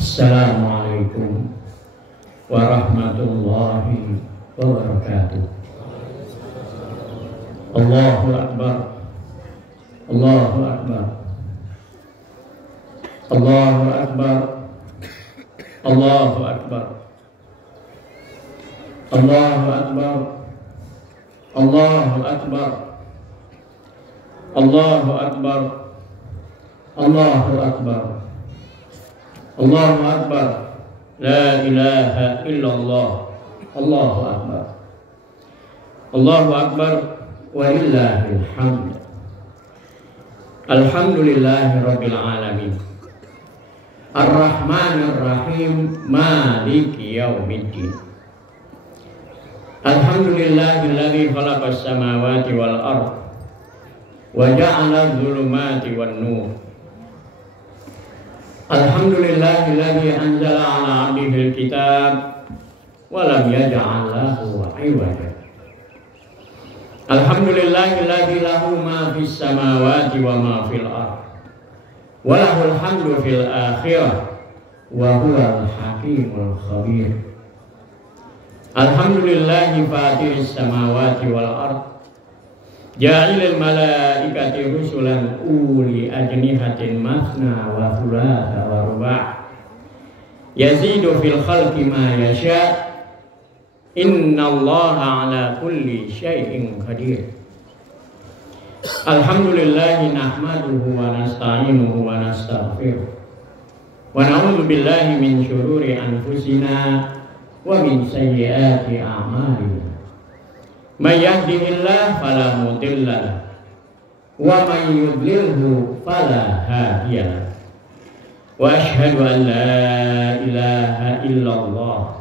Assalamualaikum warahmatullahi wabarakatuh. Allahu Akbar, Allahu Akbar, Allahu Akbar, Allahu Akbar, Allahu Akbar, Allahu Akbar, Allahu Akbar, Allahu Akbar, Allahu Akbar, la ilaha illallah, Allahu Akbar, Allahu Akbar, walillahil hamd. Alhamdulillahi rabbil alamin, Ar-Rahmanir Rahim, Maliki yaumiddin. Alhamdulillahilladzi khalaqas samawati wal ardh wa ja'ala adh-dhulumati wan nur. Alhamdulillahilladzi anzala 'ala 'abdihil kitab wa lam yaj'al lahu 'iwaja. Alhamdulillahilladzi lahu ma fis samawati wa ma fil ardh wa lahul hamdu fil akhirah wa huwal hakimul khabir. Alhamdulillahi fatiris samawati wal ardh ja'ilil malaikati rusulan uli ajnihatin masna wa thulatha wa ruba' yazidu fil khalqi ma yasha' innallaha ala kulli syai'in qadir. Alhamdulillahi nahmaduhu wa nasta'inuhu wa nastaghfiruh wa na'udzu billahi min syururi anfusina wa min sayyiati a'malina. May yahdihillahu fala mudilla lahu wa may yudlilhu fala hadiya lahu. Wa asyhadu an la ilaha illallah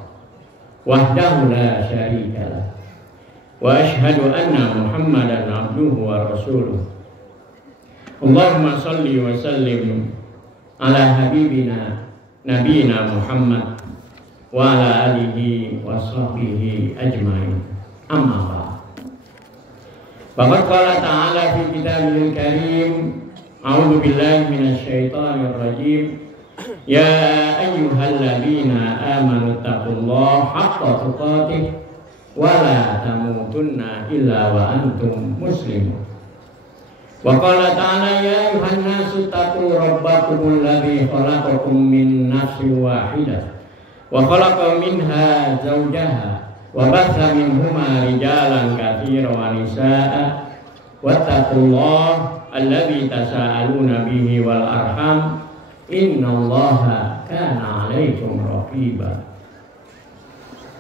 wahdahu la syarika lahu wa asyhadu anna Muhammadan abduhu wa rasuluh. Allahumma shalli wa sallim ala habibina nabiyina Muhammad wa ala alihi wa sahbihi ajmain. Amma ba'd. Faqad qala ta'ala fi kitabihil karim, a'udzu billahi minasy syaithanir rajim. Ya ayyuhalladzina amanu taqullaha haqqa tuqatih wa la tamutunna illa wa antum muslimun. Wa qala ta'ala ya ayyuhan nasu taqu rabbakumul ladzi khalaqakum min nafsin wahidah wa khalaqa minha zawjaha wa batha minhuma rijalan katsiran wa nisaa'a wattaqullaha alladzi tasaaluna bihi wal arham innallaha kana 'alaikum raqiba.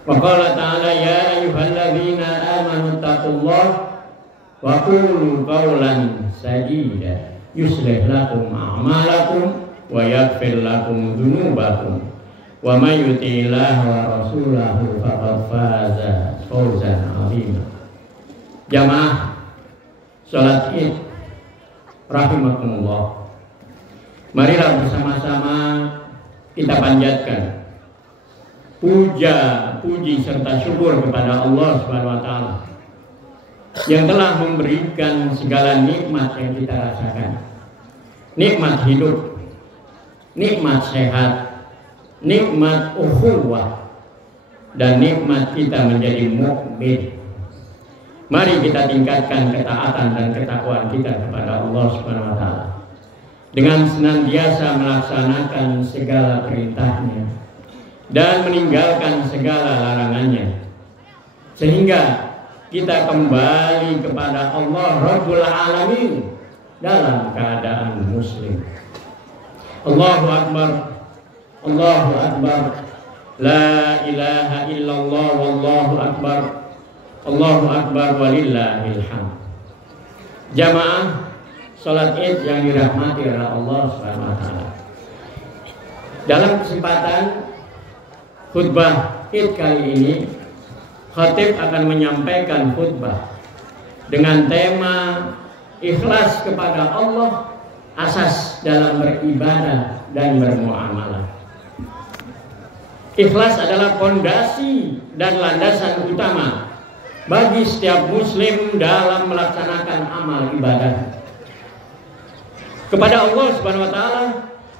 Wa qala ta'ala ya ayyuhalladzina amanu taqullaha wa qulu qawlan sadida yuslih lakum a'malakum wa yaghfir lakum dzunubakum wa may yuti'illaha wa rasulahu faqad faza fawzan 'azima. Jamaah salat Id rahimakumullah, marilah bersama-sama kita panjatkan puji serta syukur kepada Allah Subhanahu wa taala yang telah memberikan segala nikmat yang kita rasakan. Nikmat hidup, nikmat sehat, nikmat ukhuwah, dan nikmat kita menjadi mukmin. Mari kita tingkatkan ketaatan dan ketakwaan kita kepada Allah Subhanahu wa taala dengan senantiasa melaksanakan segala perintahnya dan meninggalkan segala larangannya, sehingga kita kembali kepada Allah Rabbul Alamin dalam keadaan muslim. Allahu Akbar, Allahu Akbar, la ilaha illallah wallahu akbar, Allahu Akbar walillahil hamd. Jamaah salat Id yang dirahmati oleh Allah Subhanahu wa taala. Dalam kesempatan khutbah Id kali ini, khatib akan menyampaikan khutbah dengan tema ikhlas kepada Allah, asas dalam beribadah dan bermuamalah. Ikhlas adalah fondasi dan landasan utama bagi setiap muslim dalam melaksanakan amal ibadah kepada Allah Subhanahu wa taala.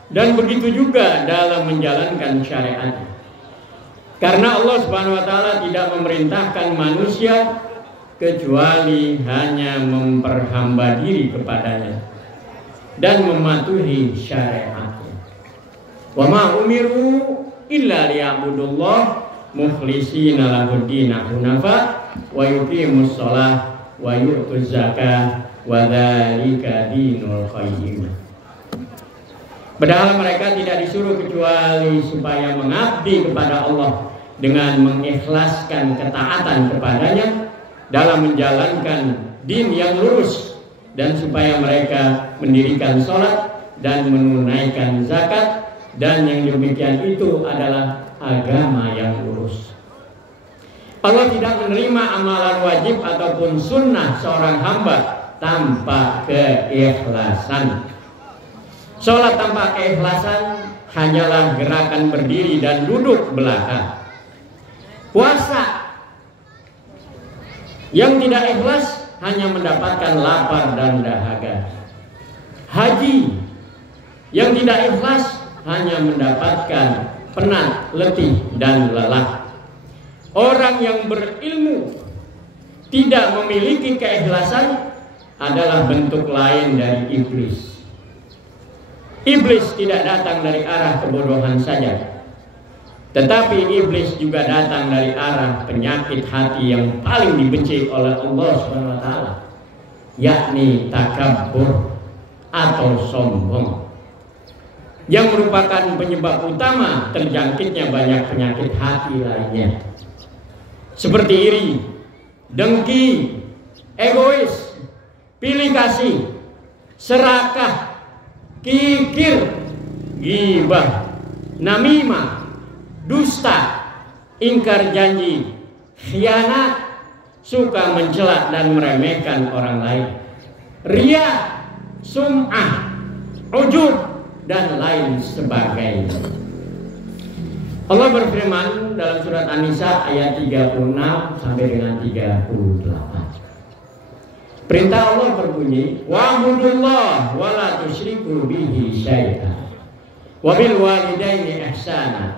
Dan begitu juga dalam menjalankan syariat. Karena Allah Subhanahu wa taala tidak memerintahkan manusia kecuali hanya memperhamba diri kepadanya dan mematuhi syariatnya. Wa ma umiru illa liya'budullah mukhlishina lahud-din hunafa wa yuqimus shalah wa yu'tuz zakah wa dzalika dinul qayyim. Padahal mereka tidak disuruh kecuali supaya mengabdi kepada Allah dengan mengikhlaskan ketaatan kepadanya dalam menjalankan din yang lurus, dan supaya mereka mendirikan sholat dan menunaikan zakat, dan yang demikian itu adalah agama yang lurus. Allah tidak menerima amalan wajib ataupun sunnah seorang hamba tanpa keikhlasan. Sholat tanpa keikhlasan hanyalah gerakan berdiri dan duduk belaka. Puasa yang tidak ikhlas hanya mendapatkan lapar dan dahaga. Haji yang tidak ikhlas hanya mendapatkan penat, letih, dan lelah. Orang yang berilmu tidak memiliki keikhlasan adalah bentuk lain dari iblis. Iblis tidak datang dari arah kebodohan saja, tetapi iblis juga datang dari arah penyakit hati yang paling dibenci oleh Allah SWT, yakni takabbur atau sombong, yang merupakan penyebab utama terjangkitnya banyak penyakit hati lainnya, seperti iri, dengki, egois, pilih kasih, serakah, kikir, ghibah, namimah, dusta, ingkar janji, khianat, suka mencela dan meremehkan orang lain, riya, sum'ah, ujub, dan lain sebagainya. Allah berfirman dalam surat An-Nisa ayat 36 sampai dengan 38. Perintah Allah berbunyi, wa'budullah wa la tusyriku bihi syai'an wa bil walidaini ihsana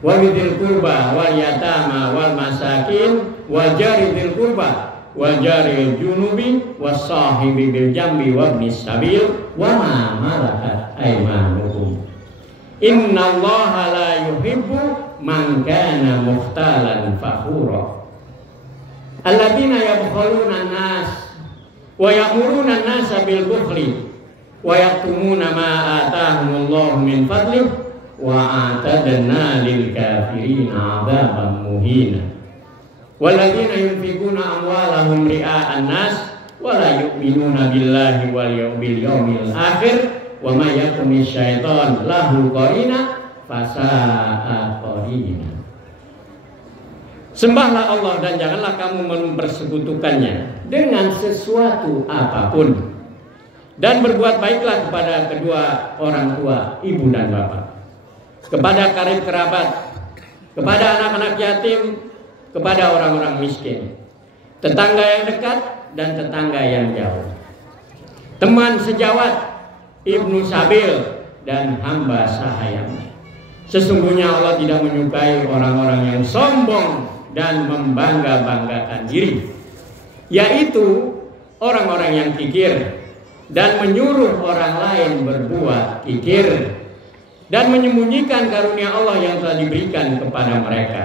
wa bidzil qurba wal yatama wal masakin wa jari dzil qurba wa jari junubi was sahibi bil jambi wa ibnis sabil wa ma malakat aymanukum innallaha la yuhibbu man kana mukhtalan fakhura alladzina yabkhuluna an-nas wa ya'muruna an-nasa bil bukhli wa yaktumuna ma atahumullahu min fadlih wa atadna lil kafirina 'adzaban muhina walladzina yunfikuna amwalahum ria'an nas wa la yu'minuna billahi wal yawmil akhir wa may yakuni syaitan lahu qarina fasa'a qarina. Sembahlah Allah dan janganlah kamu mempersekutukannya dengan sesuatu apapun, dan berbuat baiklah kepada kedua orang tua, ibu dan bapak, kepada karib kerabat, kepada anak-anak yatim, kepada orang-orang miskin, tetangga yang dekat dan tetangga yang jauh, teman sejawat, ibnu sabil, dan hamba sahayam. Sesungguhnya Allah tidak menyukai orang-orang yang sombong dan membangga-banggakan diri, yaitu orang-orang yang kikir dan menyuruh orang lain berbuat kikir dan menyembunyikan karunia Allah yang telah diberikan kepada mereka.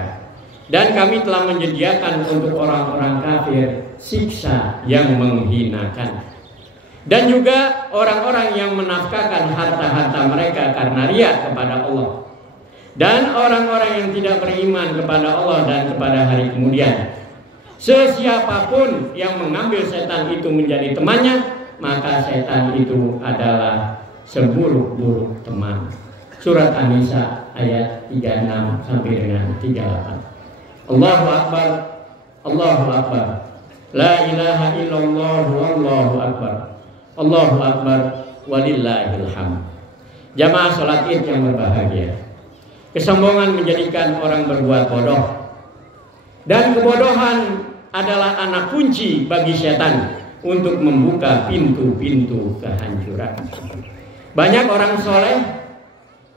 Dan kami telah menyediakan untuk orang-orang kafir siksa yang menghinakan. Dan juga orang-orang yang menafkahkan harta-harta mereka karena riya kepada Allah. Dan orang-orang yang tidak beriman kepada Allah dan kepada hari kemudian. Sesiapapun yang mengambil setan itu menjadi temannya, maka setan itu adalah seburuk-buruk teman. Surat An-Nisa ayat 36 sampai dengan 38. Allahu Akbar, Allahu Akbar, la ilaha illallah, wallahu akbar, Allahu Akbar, walillahil hamd. Jamaah salat Id yang berbahagia, kesombongan menjadikan orang berbuat bodoh, dan kebodohan adalah anak kunci bagi setan untuk membuka pintu-pintu kehancuran. Banyak orang soleh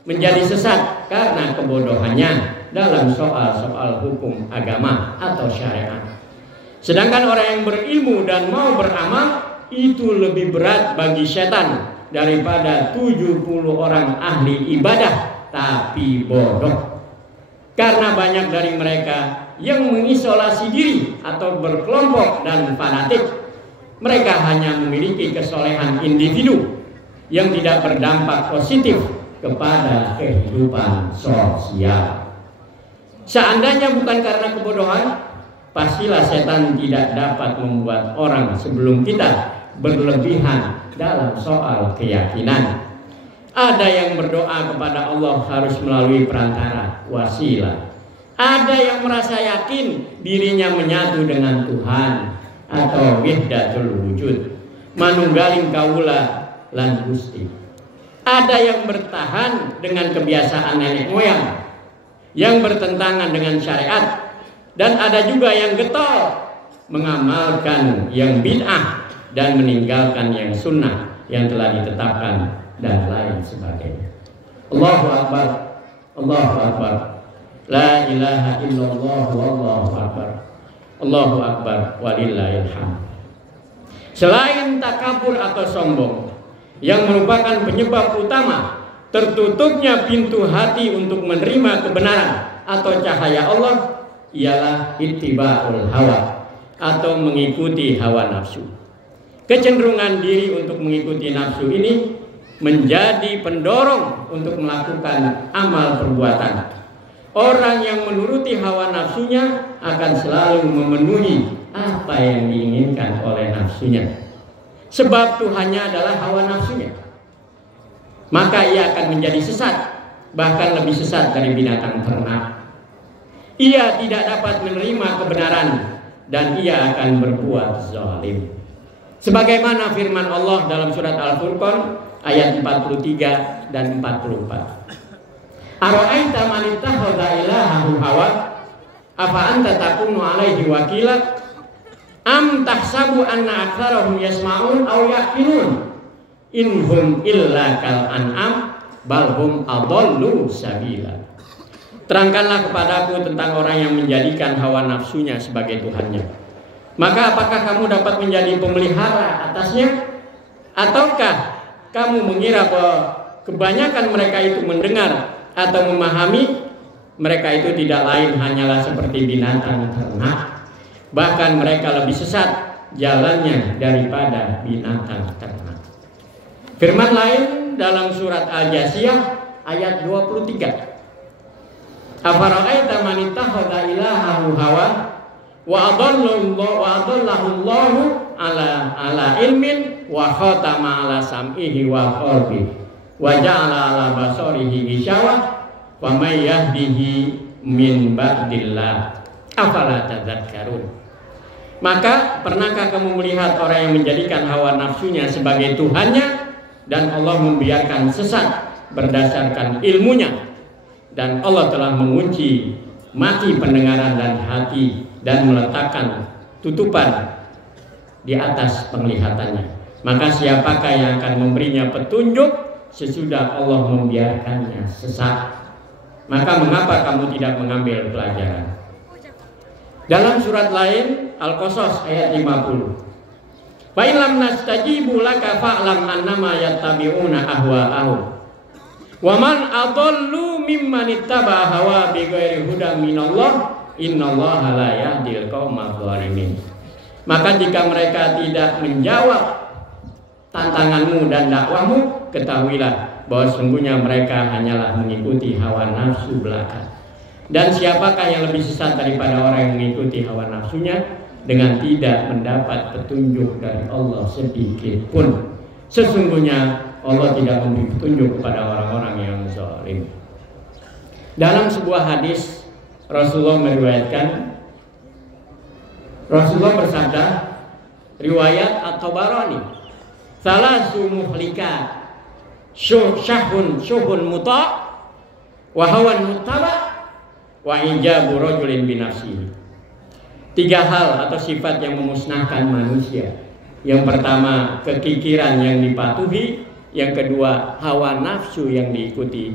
menjadi sesat karena kebodohannya dalam soal-soal hukum agama atau syariat. Sedangkan orang yang berilmu dan mau beramal itu lebih berat bagi setan daripada 70 orang ahli ibadah tapi bodoh. Karena banyak dari mereka yang mengisolasi diri atau berkelompok dan fanatik. Mereka hanya memiliki kesolehan individu yang tidak berdampak positif kepada kehidupan sosial. Seandainya bukan karena kebodohan, pastilah setan tidak dapat membuat orang sebelum kita berlebihan dalam soal keyakinan. Ada yang berdoa kepada Allah harus melalui perantara wasilah. Ada yang merasa yakin dirinya menyatu dengan Tuhan atau wahdatul wujud, manunggaling kaula lan Gusti. Ada yang bertahan dengan kebiasaan nenek moyang yang bertentangan dengan syariat, dan ada juga yang getol mengamalkan yang bid'ah dan meninggalkan yang sunnah yang telah ditetapkan dan lain sebagainya. Allahu Akbar, Allahu Akbar, la ilaha illallah wallahu akbar, Allahu Akbar walillahil hamd. Selain takabur atau sombong yang merupakan penyebab utama tertutupnya pintu hati untuk menerima kebenaran atau cahaya Allah, ialah ittiba'ul hawa atau mengikuti hawa nafsu. Kecenderungan diri untuk mengikuti nafsu ini menjadi pendorong untuk melakukan amal perbuatan. Orang yang menuruti hawa nafsunya akan selalu memenuhi apa yang diinginkan oleh nafsunya, sebab Tuhannya adalah hawa nafsunya. Maka ia akan menjadi sesat, bahkan lebih sesat dari binatang ternak. Ia tidak dapat menerima kebenaran dan ia akan berbuat zalim. Sebagaimana firman Allah dalam surat Al-Furqan ayat 43 dan 44. Ara'aita man ittakhadha ilahahu hawa afa anta takunu alaihi wakila am tahsabu anna aktsarahum yasma'un aw yaqilun inhum illa kal an'am bal hum adallu sabila. Terangkanlah kepadaku tentang orang yang menjadikan hawa nafsunya sebagai Tuhannya. Maka apakah kamu dapat menjadi pemelihara atasnya? Ataukah kamu mengira bahwa kebanyakan mereka itu mendengar atau memahami? Mereka itu tidak lain hanyalah seperti binatang ternak. Bahkan mereka lebih sesat jalannya daripada binatang ternak. Firman lain dalam surat Al-Jasiyah ayat 23. Afara'aita man ittakhadha ilahahu hawa wa adallahu Allahu ala ilmin wa khatama ala sam'ihi wa qalbihi wa ja'ala ala basarihi gishawa wa may yahdihi min ba'dillah afala tadzakkarun. Maka pernahkah kamu melihat orang yang menjadikan hawa nafsunya sebagai Tuhannya dan Allah membiarkan sesat berdasarkan ilmunya, dan Allah telah mengunci mati pendengaran dan hati dan meletakkan tutupan di atas penglihatannya. Maka siapakah yang akan memberinya petunjuk sesudah Allah membiarkannya sesat? Maka mengapa kamu tidak mengambil pelajaran? Dalam surat lain Al-Qasas ayat 50. Fa illam nastajibu laka fa'lam annama yattabi'una ahwa'ahum. Wa man adallu mimman ittaba'a hawa bighairi hudan minallah innallaha la yahdil qaumadz zalimin. Maka jika mereka tidak menjawab tantanganmu dan dakwahmu, ketahuilah bahwa sungguhnya mereka hanyalah mengikuti hawa nafsu belaka. Dan siapakah yang lebih sesat daripada orang yang mengikuti hawa nafsunya dengan tidak mendapat petunjuk dari Allah sedikit pun? Sesungguhnya Allah tidak memberi petunjuk kepada orang-orang yang zalim. Dalam sebuah hadis Rasulullah meriwayatkan, Rasulullah bersabda, riwayat At-Tabarani, salasu muhlikat syuhun muta' wa hawan muttaba' wa ijabu rajulin binafsihi. 3 hal atau sifat yang memusnahkan manusia. Yang pertama, kekikiran yang dipatuhi. Yang kedua, hawa nafsu yang diikuti.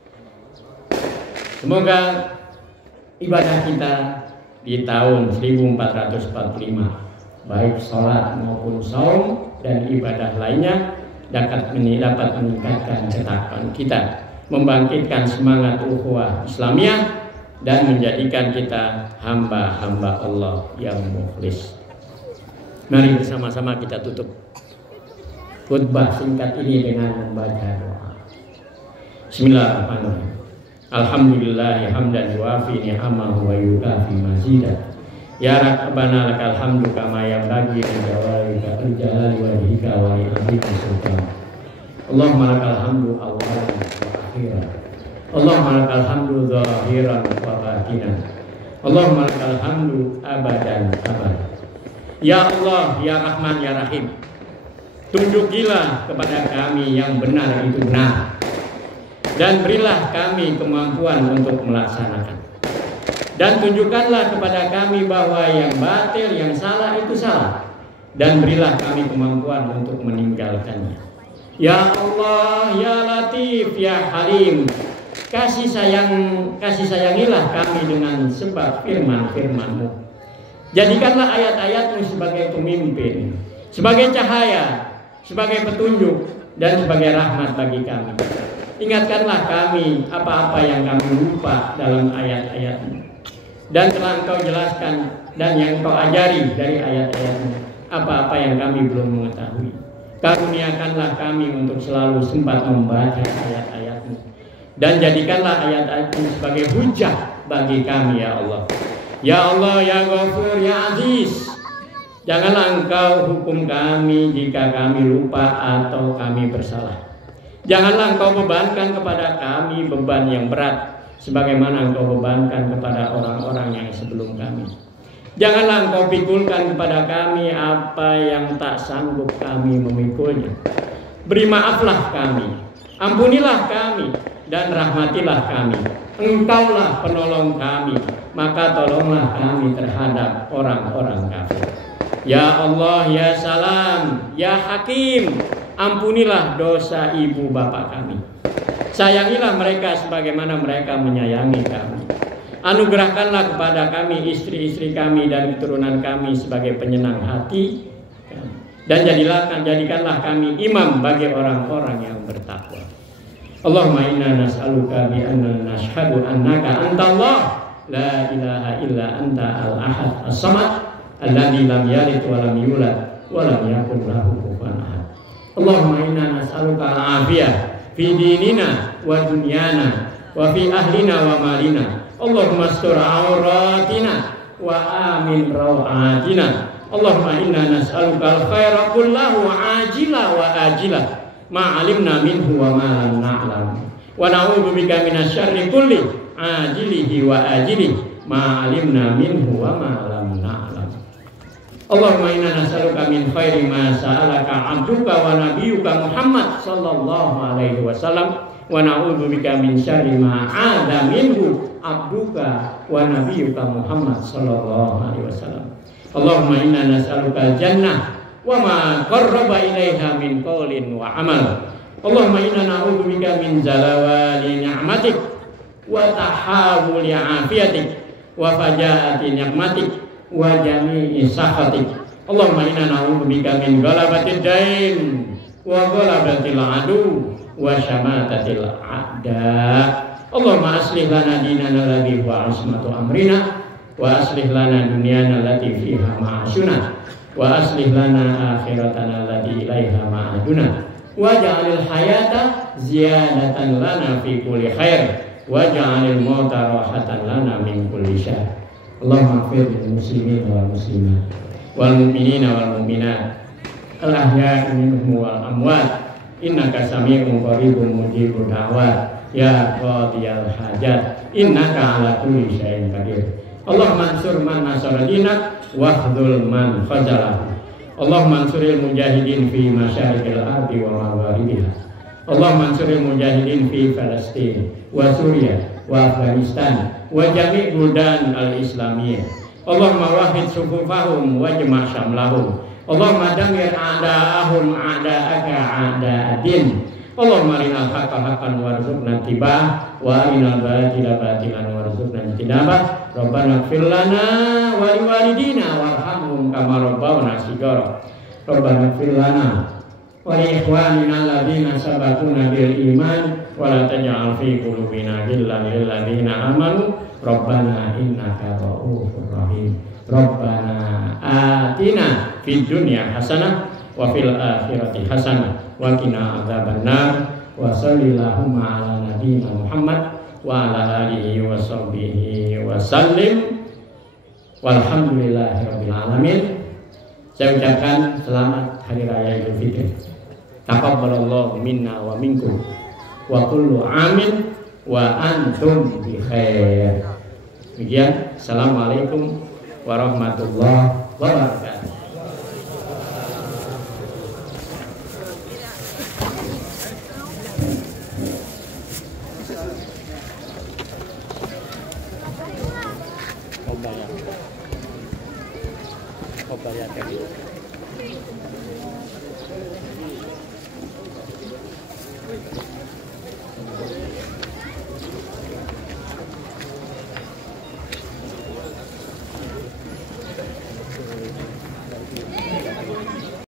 Semoga ibadah kita di tahun 1445, baik sholat maupun saum dan ibadah lainnya, dapat meningkatkan ketakwaan kita, membangkitkan semangat ukhuwah Islamiyah, dan menjadikan kita hamba-hamba Allah yang mukhlis. Mari bersama-sama kita tutup khutbah singkat ini dengan membaca doa. Bismillahirrahmanirrahim. Alhamdulillah hamdan yuafi ni'amahu wa yukafi mazidah. Ya Rabbana lakal hamdu kama yanbaghi li jalali wajhika wa li 'azimi sultanik. Allahumma lakal hamdu awwalan wa akhiran. Allahumma lakal hamdu zahiran wa batinan. Allahumma lakal hamdu abadan abad. Ya Allah, ya Rahman, ya Rahim, tunjukilah kepada kami yang benar itu benar, dan berilah kami kemampuan untuk melaksanakan. Dan tunjukkanlah kepada kami bahwa yang batil, yang salah itu salah, dan berilah kami kemampuan untuk meninggalkannya. Ya Allah, ya Latif, ya Halim, kasih sayangilah kami dengan sebab firman-firman-Mu. Jadikanlah ayat-ayat-Mu sebagai pemimpin, sebagai cahaya, sebagai petunjuk, dan sebagai rahmat bagi kami. Ingatkanlah kami apa-apa yang kami lupa dalam ayat-ayat-Mu, dan telah Engkau jelaskan dan yang Engkau ajari dari ayat-ayat-Mu apa-apa yang kami belum mengetahui. Karuniakanlah kami untuk selalu sempat membaca ayat-ayat-Mu, dan jadikanlah ayat-ayat-Mu sebagai hujah bagi kami, ya Allah. Ya Allah, ya Ghafur, ya Aziz, janganlah Engkau hukum kami jika kami lupa atau kami bersalah. Janganlah Engkau bebankan kepada kami beban yang berat, sebagaimana Engkau bebankan kepada orang-orang yang sebelum kami. Janganlah Engkau pikulkan kepada kami apa yang tak sanggup kami memikulnya. Beri maaflah kami, ampunilah kami, dan rahmatilah kami. Engkaulah penolong kami, maka tolonglah kami terhadap orang-orang kafir. Ya Allah, ya Salam, ya Hakim, ampunilah dosa ibu bapak kami. Sayangilah mereka sebagaimana mereka menyayangi kami. Anugerahkanlah kepada kami istri-istri kami dan keturunan kami sebagai penyenang hati, dan jadikanlah kami imam bagi orang-orang yang bertakwa. Allahumma inna nas'aluka bi anna nashhadu annaka antallah la ilaha illa anta al-ahad as-samad alladzi lam yalid wa lam yulad wa lam yakul lahu kufuwan ahad. Allahumma inna nas'aluka al-afiyah fi dinina wa dunyana wa fi ahlina wa malina. Allahumma astur auratina wa amin rawatina. Allahumma inna nas'aluka al-khaira kullahu ajila wa ajila ma alimna minhu wa ma lam na'lam, wa na'udzu bika minasyarri kulli ajilihi wa ajilihi ma alimna minhu wa ma lam na'lam. Allahumma inna nas'aluka min khairi ma sa'alaka 'abduka wa nabiyyuka Muhammad sallallahu alaihi wasallam, wa na'udzu bika min syarri ma 'adza minhu 'abduka wa nabiyyuka Muhammad sallallahu alaihi wasallam. Allahumma inna nas'aluka al-jannah wa ma qarraba ilaiha min qaulin wa amal. Allahumma inna na'udzu bika min zalawali ni'matik wa tahawuli afiyatik wa fajaati ni'matik wa jami'i sakhatik. Allahumma inna na'udzu bika min ghalabatid dain wa ghalabatil adu wa syamatatil a'da. Allahumma aslih lana dinana alladhi huwa ismatu amrina, wa aslih lana dunyana allati fiha ma'ashuna, wa aslih lana akhiratana allati ilaiha ma'aduna, wa ja'alil hayata ziyadatan lana fi kulli khair, wa ja'alil mauta rahatan lana min kulli syarr. Allahumma ighfir lil muslimin wal muslimat wal mu'minina wal mu'minat al ahya'i minhum wal amwat, innaka sami'un qaribun mujibud da'wat, ya qadiyal hajat, innaka ala kulli syai'in qadir. Allahumma ansur man nasara dinak wahdul man khazalahu. Allahumma ansuril mujahidin fi masyariqil ardi wa magharibiha. Allahumma ansuril mujahidin fi Palestin wa Suriah wa Afghanistan wa jami' buldan al-islamiyah. Allahumma wahid sufufahum wa jma' syamlahum. Allahumma damir a'da'ahum a'da'aka a'da'adin. Allahumma arinal haqqa haqqan warzuqna ittiba'ah wa arinal batila batilan warzuqna ijtinabah. Rabbana ighfir lana wa liwalidina warhamhum kama rabbawna shighara. Rabbana ighfir lana wa li ikhwanina alladziina sabaquna bil iman wa la taj'al fi qulubina ghillan lil ladziina amanu Rabbana innaka ra'ufur rahim. Rabbana atina fid dunya hasanah wa fil akhirati hasanah wa qina adzabannar. Wa sallallahu ala nabiyyina Muhammad wa ala alihi wa sahbihi wa sallim. Walhamdulillahi rabbil alamin. Saya ucapkan selamat hari raya Idul Fitri. Taqabbalallahu minna wa minkum wa kullu amin wa antum bi khair. Demikian, assalamualaikum warahmatullahi wabarakatuh.